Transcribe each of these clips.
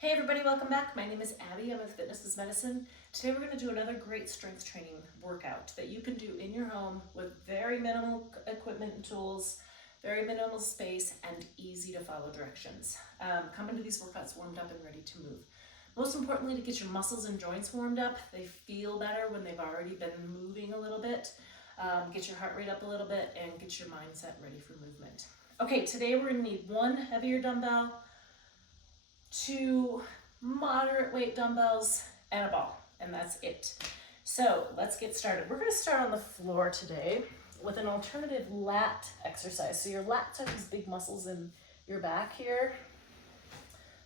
Hey everybody, welcome back. My name is Abby. I'm with Fitness is Medicine. Today we're going to do another great strength training workout that you can do in your home with very minimal equipment and tools, very minimal space, and easy to follow directions. Come into these workouts warmed up and ready to move. Most importantly, to get your muscles and joints warmed up. They feel better when they've already been moving a little bit. Get your heart rate up a little bit and get your mindset ready for movement. Okay, today we're going to need one heavier dumbbell, two moderate weight dumbbells, and a ball, and that's it. So let's get started. We're going to start on the floor today with an alternative lat exercise. So your lats are these big muscles in your back here,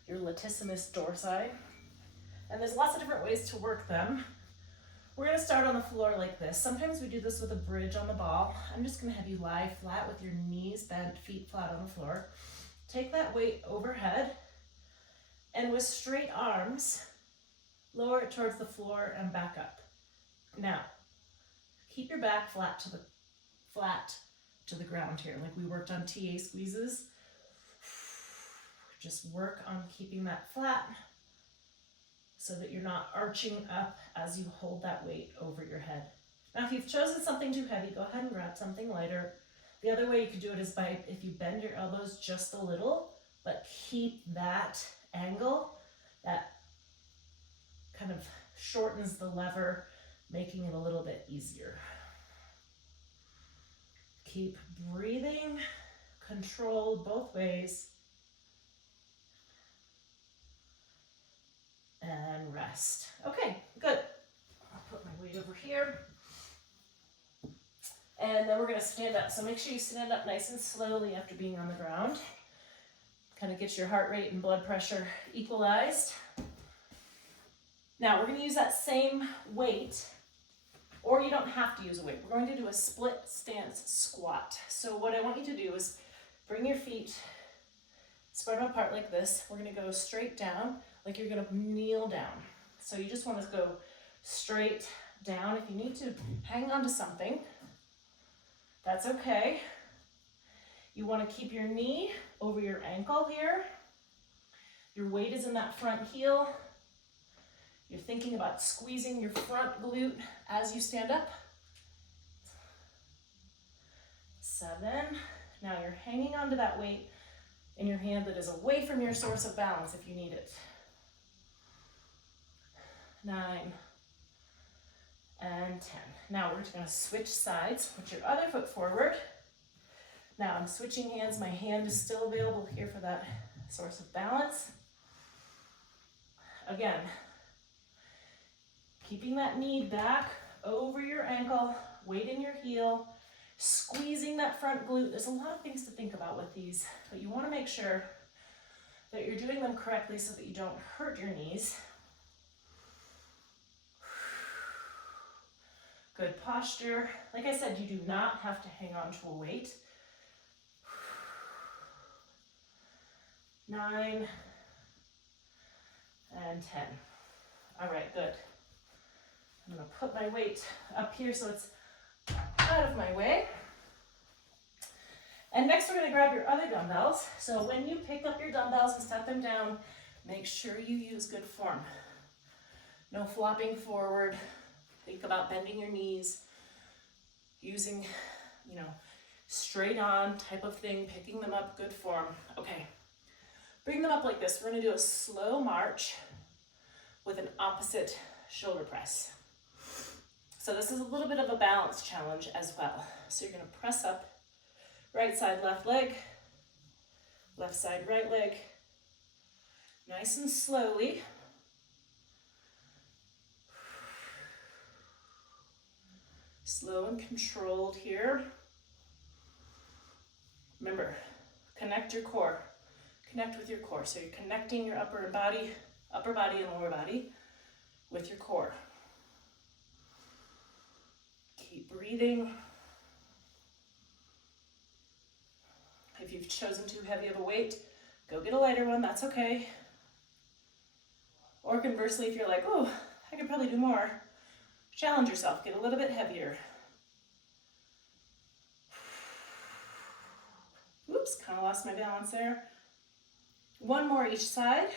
your latissimus dorsi, and there's lots of different ways to work them. We're going to start on the floor like this. Sometimes we do this with a bridge on the ball. I'm just going to have you lie flat with your knees bent, feet flat on the floor. Take that weight overhead, and with straight arms, lower it towards the floor and back up. Now, keep your back flat to the ground here, like we worked on TA squeezes. Just work on keeping that flat so that you're not arching up as you hold that weight over your head. Now, if you've chosen something too heavy, go ahead and grab something lighter. The other way you could do it is by, if you bend your elbows just a little, but keep that angle, that kind of shortens the lever, making it a little bit easier. Keep breathing, control both ways, and rest. Okay, good. I'll put my weight over here. And then we're gonna stand up. So make sure you stand up nice and slowly after being on the ground. Kind of get your heart rate and blood pressure equalized. Now we're going to use that same weight, or you don't have to use a weight. We're going to do a split stance squat. So what I want you to do is bring your feet, spread them apart like this. We're going to go straight down, like you're going to kneel down. So you just want to go straight down. If you need to hang on to something, that's okay. You want to keep your knee over your ankle here. Your weight is in that front heel. You're thinking about squeezing your front glute as you stand up. 7. Now you're hanging onto that weight in your hand that is away from your source of balance if you need it. 9 and 10. Now we're just going to switch sides. Put your other foot forward. Now I'm switching hands. My hand is still available here for that source of balance. Again, keeping that knee back over your ankle, weight in your heel, squeezing that front glute. There's a lot of things to think about with these, but you want to make sure that you're doing them correctly so that you don't hurt your knees. Good posture. Like I said, you do not have to hang on to a weight. 9 and 10. All right, good. I'm gonna put my weight up here so it's out of my way. And next we're gonna grab your other dumbbells. So when you pick up your dumbbells and set them down, make sure you use good form. No flopping forward. Think about bending your knees, using, straight on type of thing, picking them up, good form. Okay, bring them up like this. We're gonna do a slow march with an opposite shoulder press. So this is a little bit of a balance challenge as well. So you're gonna press up, right side, left leg, left side, right leg, nice and slowly. Slow and controlled here. Remember, connect your core. Connect with your core. So you're connecting your upper body and lower body with your core. Keep breathing. If you've chosen too heavy of a weight, go get a lighter one, that's okay. Or conversely, if you're like, oh, I could probably do more, challenge yourself, get a little bit heavier. Oops, kind of lost my balance there. One more each side.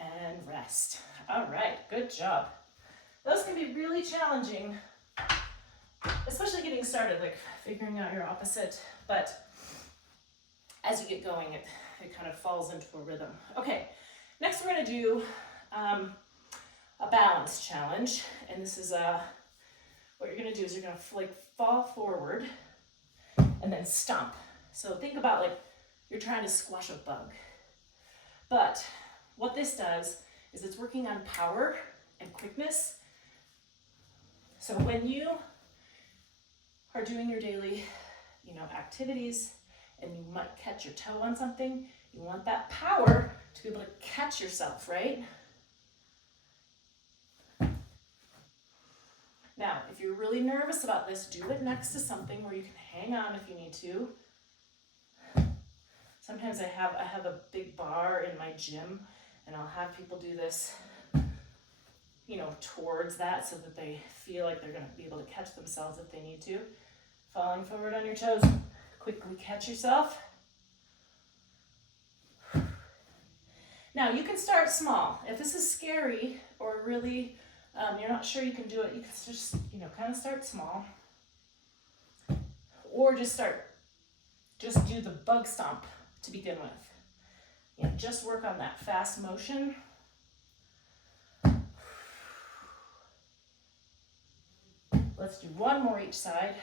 and rest. All right, good job. Those can be really challenging, especially getting started, like figuring out your opposite, but as you get going, it kind of falls into a rhythm. Okay, next we're gonna do a balance challenge, and this is what you're gonna do is you're gonna like fall forward and then stomp. So think about like you're trying to squash a bug. But what this does is it's working on power and quickness. So when you are doing your daily, activities and you might catch your toe on something, you want that power to be able to catch yourself, right? Now, if you're really nervous about this, do it next to something where you can hang on if you need to. Sometimes I have a big bar in my gym, and I'll have people do this, towards that so that they feel like they're going to be able to catch themselves if they need to. Falling forward on your toes, quickly catch yourself. Now, you can start small. If this is scary or really you're not sure you can do it, you can just, kind of start small. Or just do the bug stomp to begin with. Just work on that fast motion. Let's do one more each side.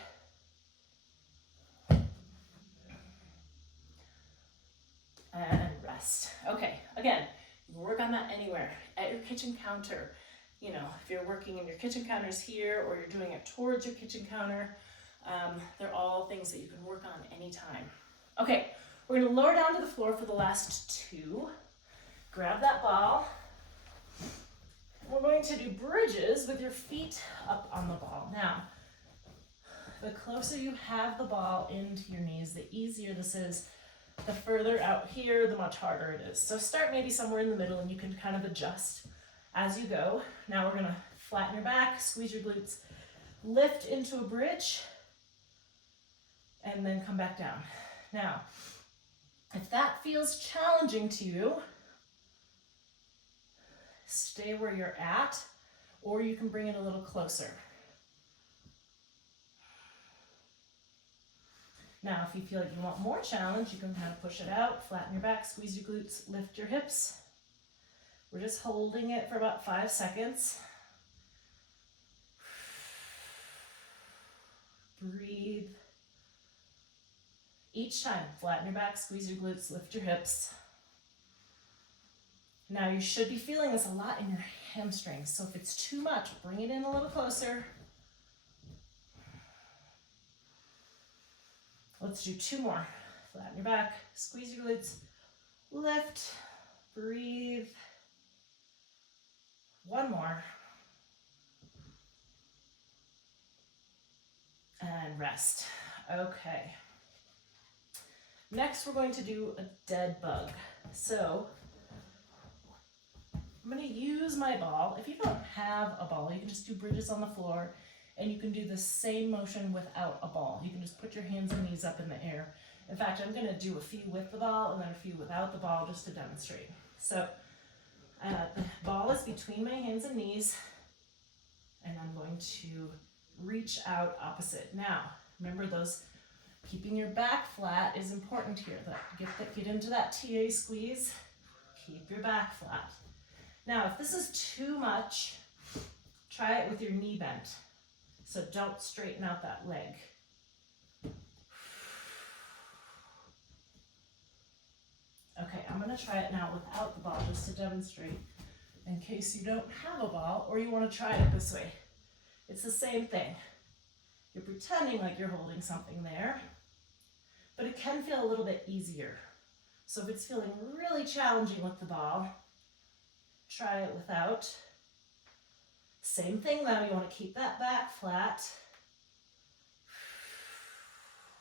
And rest. Okay, again, you can work on that anywhere. At your kitchen counter. If you're working and your kitchen counter's here or you're doing it towards your kitchen counter, they're all things that you can work on anytime. Okay, we're gonna lower down to the floor for the last two. Grab that ball. We're going to do bridges with your feet up on the ball. Now, the closer you have the ball into your knees, the easier this is. The further out here, the much harder it is. So start maybe somewhere in the middle and you can kind of adjust as you go. Now we're gonna flatten your back, squeeze your glutes, lift into a bridge, and then come back down. Now, if that feels challenging to you, stay where you're at, or you can bring it a little closer. Now, if you feel like you want more challenge, you can kind of push it out, flatten your back, squeeze your glutes, lift your hips. We're just holding it for about 5 seconds. Breathe. Each time, flatten your back, squeeze your glutes, lift your hips. Now you should be feeling this a lot in your hamstrings. So if it's too much, bring it in a little closer. Let's do 2 more. Flatten your back, squeeze your glutes, lift, breathe. 1 more. And rest. Okay. Next, we're going to do a dead bug. So I'm going to use my ball. If you don't have a ball, you can just do bridges on the floor, and you can do the same motion without a ball. You can just put your hands and knees up in the air. In fact, I'm going to do a few with the ball and then a few without the ball just to demonstrate. So the ball is between my hands and knees, and I'm going to reach out opposite. Now, remember keeping your back flat is important here. Get into that TA squeeze, keep your back flat. Now, if this is too much, try it with your knee bent. So don't straighten out that leg. Okay, I'm gonna try it now without the ball just to demonstrate in case you don't have a ball or you wanna try it this way. It's the same thing. You're pretending like you're holding something there, but it can feel a little bit easier. So if it's feeling really challenging with the ball, try it without. Same thing though, you wanna keep that back flat.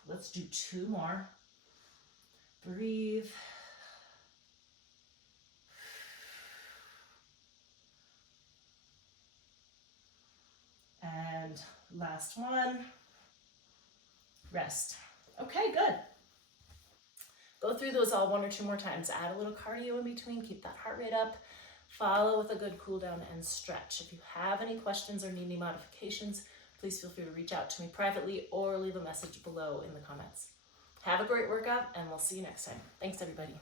Let's do 2 more. Breathe. And last one, rest. Okay, good. Go through those all 1 or 2 more times. Add a little cardio in between, keep that heart rate up. Follow with a good cool down and stretch. If you have any questions or need any modifications, please feel free to reach out to me privately or leave a message below in the comments. Have a great workout, and we'll see you next time. Thanks, everybody.